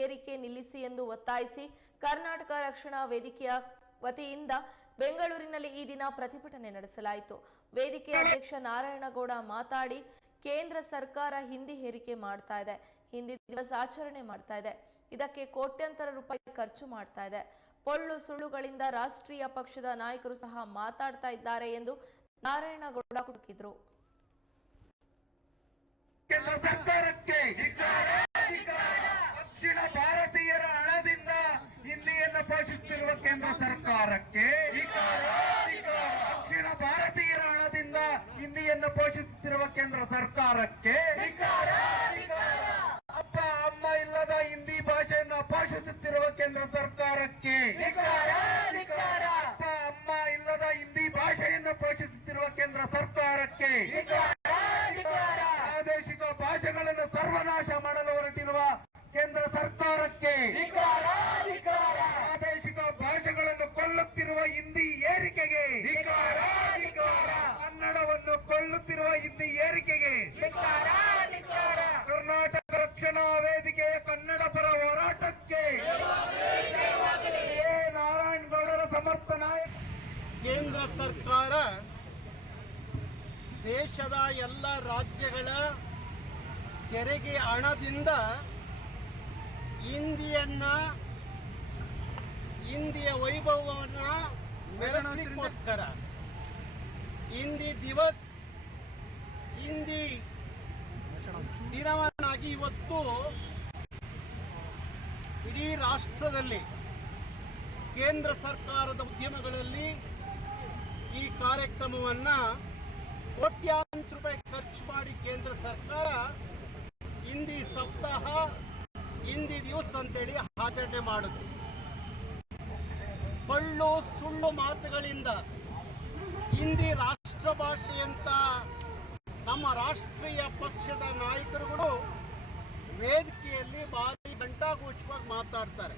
ಹೇರಿಕೆ ನಿಲ್ಲಿಸಿ ಎಂದು ಒತ್ತಾಯಿಸಿ ಕರ್ನಾಟಕ ರಕ್ಷಣಾ ವೇದಿಕೆಯ ವತಿಯಿಂದ ಬೆಂಗಳೂರಿನಲ್ಲಿ ಈ ದಿನ ಪ್ರತಿಭಟನೆ ನಡೆಸಲಾಯಿತು. ವೇದಿಕೆ ಅಧ್ಯಕ್ಷ ನಾರಾಯಣಗೌಡ ಮಾತಾಡಿ, ಕೇಂದ್ರ ಸರ್ಕಾರ ಹಿಂದಿ ಹೇರಿಕೆ ಮಾಡ್ತಾ ಇದೆ. ಹಿಂದಿ ದಿವಸ ಆಚರಣೆ ಮಾಡ್ತಾ ಇದೆ. ಇದಕ್ಕೆ ಕೋಟ್ಯಂತರ ರೂಪಾಯಿ ಖರ್ಚು ಮಾಡ್ತಾ ಇದೆ. ಪೊಳ್ಳು ಸುಳ್ಳುಗಳಿಂದ ರಾಷ್ಟ್ರೀಯ ಪಕ್ಷದ ನಾಯಕರು ಸಹ ಮಾತಾಡ್ತಾ ಇದ್ದಾರೆ ಎಂದು ನಾರಾಯಣಗೌಡ ಕುಟುಕಿದ್ರು. ಕೇಂದ್ರ ಸರ್ಕಾರಕ್ಕೆ ದಕ್ಷಿಣ ಭಾರತೀಯರ ಹಣದಿಂದ ಹಿಂದಿಯನ್ನು ಪೋಷಿಸುತ್ತಿರುವ ಕೇಂದ್ರ ಸರ್ಕಾರಕ್ಕೆ ದಕ್ಷಿಣ ಭಾರತೀಯರ ಹಣದಿಂದ ಹಿಂದಿಯನ್ನು ಪೋಷಿಸುತ್ತಿರುವ ಕೇಂದ್ರ ಸರ್ಕಾರಕ್ಕೆ ಅಪ್ಪ, ಅಮ್ಮ ಇಲ್ಲದ ಹಿಂದಿ ಭಾಷೆಯನ್ನು ಪೋಷಿಸುತ್ತಿರುವ ಕೇಂದ್ರ ಸರ್ಕಾರಕ್ಕೆ ಅಪ್ಪ, ಅಮ್ಮ ಇಲ್ಲದ ಹಿಂದಿ ಭಾಷೆಯನ್ನು ಪೋಷಿಸುತ್ತಿರುವ ಕೇಂದ್ರ ಸರ್ಕಾರಕ್ಕೆ ಪ್ರಾದೇಶಿಕ ಭಾಷೆಗಳನ್ನು ಸರ್ವನಾಶ ಹೊರಟಿರುವ ಕೇಂದ್ರ ಸರ್ಕಾರಕ್ಕೆ ಪ್ರಾದೇಶಿಕ ಭಾಷೆಗಳನ್ನು ಕೊಲ್ಲುತ್ತಿರುವ ಹಿಂದಿ ಏರಿಕೆಗೆ ಕನ್ನಡವನ್ನು ಕೊಲ್ಲುತ್ತಿರುವ ಹಿಂದಿ ಏರಿಕೆಗೆ ಕರ್ನಾಟಕ ರಕ್ಷಣಾ ವೇದಿಕೆಯ ಕನ್ನಡ ಪರ ಹೋರಾಟಕ್ಕೆ ಎ. ನಾರಾಯಣಗೌಡರ ಸಮರ್ಥ ನಾಯಕ ಕೇಂದ್ರ ಸರ್ಕಾರ ದೇಶದ ಎಲ್ಲ ರಾಜ್ಯಗಳ ತೆರಿಗೆ ಹಣದಿಂದ ಹಿಂದಿಯನ್ನ ಹಿಂದಿಯ ವೈಭವವನ್ನು ಮೆರೆಸಲಿಕ್ಕೋಸ್ಕರ ಹಿಂದಿ ದಿವಸ್ ಹಿಂದಿ ದಿನವನ್ನಾಗಿ ಇವತ್ತು ಇಡೀ ರಾಷ್ಟ್ರದಲ್ಲಿ, ಕೇಂದ್ರ ಸರ್ಕಾರದ ಉದ್ಯಮಗಳಲ್ಲಿ ಈ ಕಾರ್ಯಕ್ರಮವನ್ನ ಕೋಟ್ಯಾಂತರ ರೂಪಾಯಿ ಖರ್ಚು ಮಾಡಿ ಕೇಂದ್ರ ಸರ್ಕಾರ ಹಿಂದಿ ಸಪ್ತಾಹ ಹಿಂದಿ ದಿವಸ ಅಂತೇಳಿ ಆಚರಣೆ ಮಾಡುತ್ತೆ. ಬಳ್ಳು, ಸುಳ್ಳು ಮಾತುಗಳಿಂದ ಹಿಂದಿ ರಾಷ್ಟ್ರ ಭಾಷೆ ಅಂತ ನಮ್ಮ ರಾಷ್ಟ್ರೀಯ ಪಕ್ಷದ ನಾಯಕರುಗಳು ವೇದಿಕೆಯಲ್ಲಿ ಭಾರಿ ಗಂಟಾಘೋಷವಾಗಿ ಮಾತಾಡ್ತಾರೆ.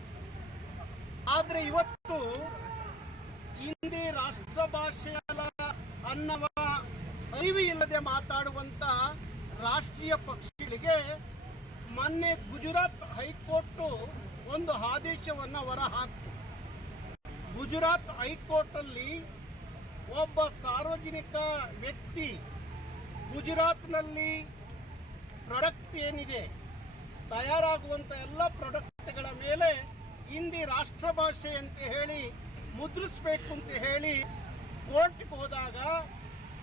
ಆದರೆ ಇವತ್ತು ಹಿಂದಿ ರಾಷ್ಟ್ರ ಭಾಷೆಯಲ್ಲ ಅನ್ನವ ಅರಿವಿ ಇಲ್ಲದೆ ಮಾತಾಡುವಂತ ರಾಷ್ಟ್ರೀಯ ಪಕ್ಷಗಳಿಗೆ ಮೊನ್ನೆ ಗುಜರಾತ್ ಹೈಕೋರ್ಟ್ ಒಂದು ಆದೇಶವನ್ನು ಹೊರಹಾಕಿತು. ಗುಜರಾತ್ ಹೈಕೋರ್ಟ್ ಅಲ್ಲಿ ಒಬ್ಬ ಸಾರ್ವಜನಿಕ ವ್ಯಕ್ತಿ ಗುಜರಾತ್ನಲ್ಲಿ ಪ್ರಾಡಕ್ಟ್ ಏನಿದೆ ತಯಾರಾಗುವಂಥ ಎಲ್ಲ ಪ್ರಾಡಕ್ಟ್ಗಳ ಮೇಲೆ ಹಿಂದಿ ರಾಷ್ಟ್ರ ಭಾಷೆ ಅಂತ ಹೇಳಿ, ಮುದ್ರಿಸ್ಬೇಕು ಅಂತ ಹೇಳಿ ಕೋರ್ಟ್ಗೆ ಹೋದಾಗ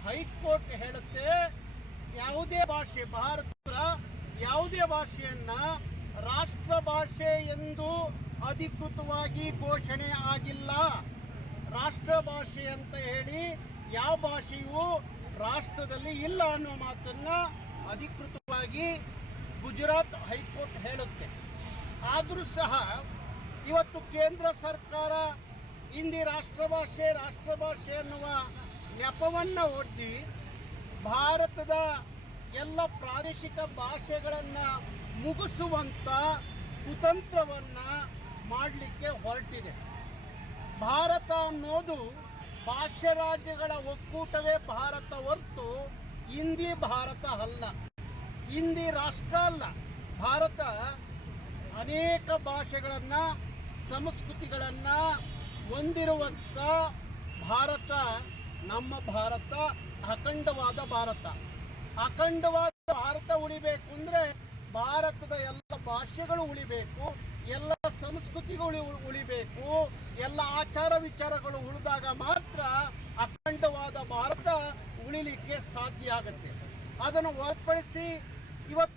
ಹೈಕೋರ್ಟ್ ಹೇಳುತ್ತೆ, ಯಾವುದೇ ಭಾಷೆ, ಭಾರತದ ಯಾವುದೇ ಭಾಷೆಯನ್ನ ರಾಷ್ಟ್ರ ಭಾಷೆ ಎಂದು ಅಧಿಕೃತವಾಗಿ ಘೋಷಣೆ ಆಗಿಲ್ಲ. ರಾಷ್ಟ್ರ ಭಾಷೆ ಅಂತ ಹೇಳಿ ಯಾವ ಭಾಷೆಯೂ ರಾಷ್ಟ್ರದಲ್ಲಿ ಇಲ್ಲ ಅನ್ನೋ ಮಾತನ್ನ ಅಧಿಕೃತವಾಗಿ ಗುಜರಾತ್ ಹೈಕೋರ್ಟ್ ಹೇಳುತ್ತೆ. ಆದರೂ ಸಹ ಇವತ್ತು ಕೇಂದ್ರ ಸರ್ಕಾರ ಹಿಂದಿ ರಾಷ್ಟ್ರ ಭಾಷೆ ರಾಷ್ಟ್ರ ಭಾಷೆ ಅನ್ನುವ ನೆಪವನ್ನು ಒಡ್ಡಿ ಭಾರತದ ಎಲ್ಲ ಪ್ರಾದೇಶಿಕ ಭಾಷೆಗಳನ್ನು ಮುಗಿಸುವಂಥ ಕುತಂತ್ರವನ್ನು ಮಾಡಲಿಕ್ಕೆ ಹೊರಟಿದೆ. ಭಾರತ ಅನ್ನೋದು ಭಾಷ್ಯ ರಾಜ್ಯಗಳ ಒಕ್ಕೂಟವೇ ಭಾರತ ಹೊರತು ಹಿಂದಿ ಭಾರತ ಅಲ್ಲ. ಹಿಂದಿ ರಾಷ್ಟ್ರ ಅಲ್ಲ. ಭಾರತ ಅನೇಕ ಭಾಷೆಗಳನ್ನು, ಸಂಸ್ಕೃತಿಗಳನ್ನು ಹೊಂದಿರುವಂಥ ಭಾರತ, ನಮ್ಮ ಭಾರತ, ಅಖಂಡವಾದ ಭಾರತ. ಅಖಂಡವಾದ ಭಾರತ ಉಳಿಬೇಕು ಅಂದರೆ ಭಾರತದ ಎಲ್ಲ ಭಾಷೆಗಳು ಉಳಿಬೇಕು, ಎಲ್ಲ ಸಂಸ್ಕೃತಿಗಳು ಉಳಿ- ಉಳಿಬೇಕು, ಎಲ್ಲ ಆಚಾರ ವಿಚಾರಗಳು ಉಳಿದಾಗ ಮಾತ್ರ ಅಖಂಡವಾದ ಭಾರತ ಉಳಿಲಿಕ್ಕೆ ಸಾಧ್ಯ ಆಗುತ್ತೆ. ಅದನ್ನು ಹೊರತುಪಡಿಸಿ ಇವತ್ತು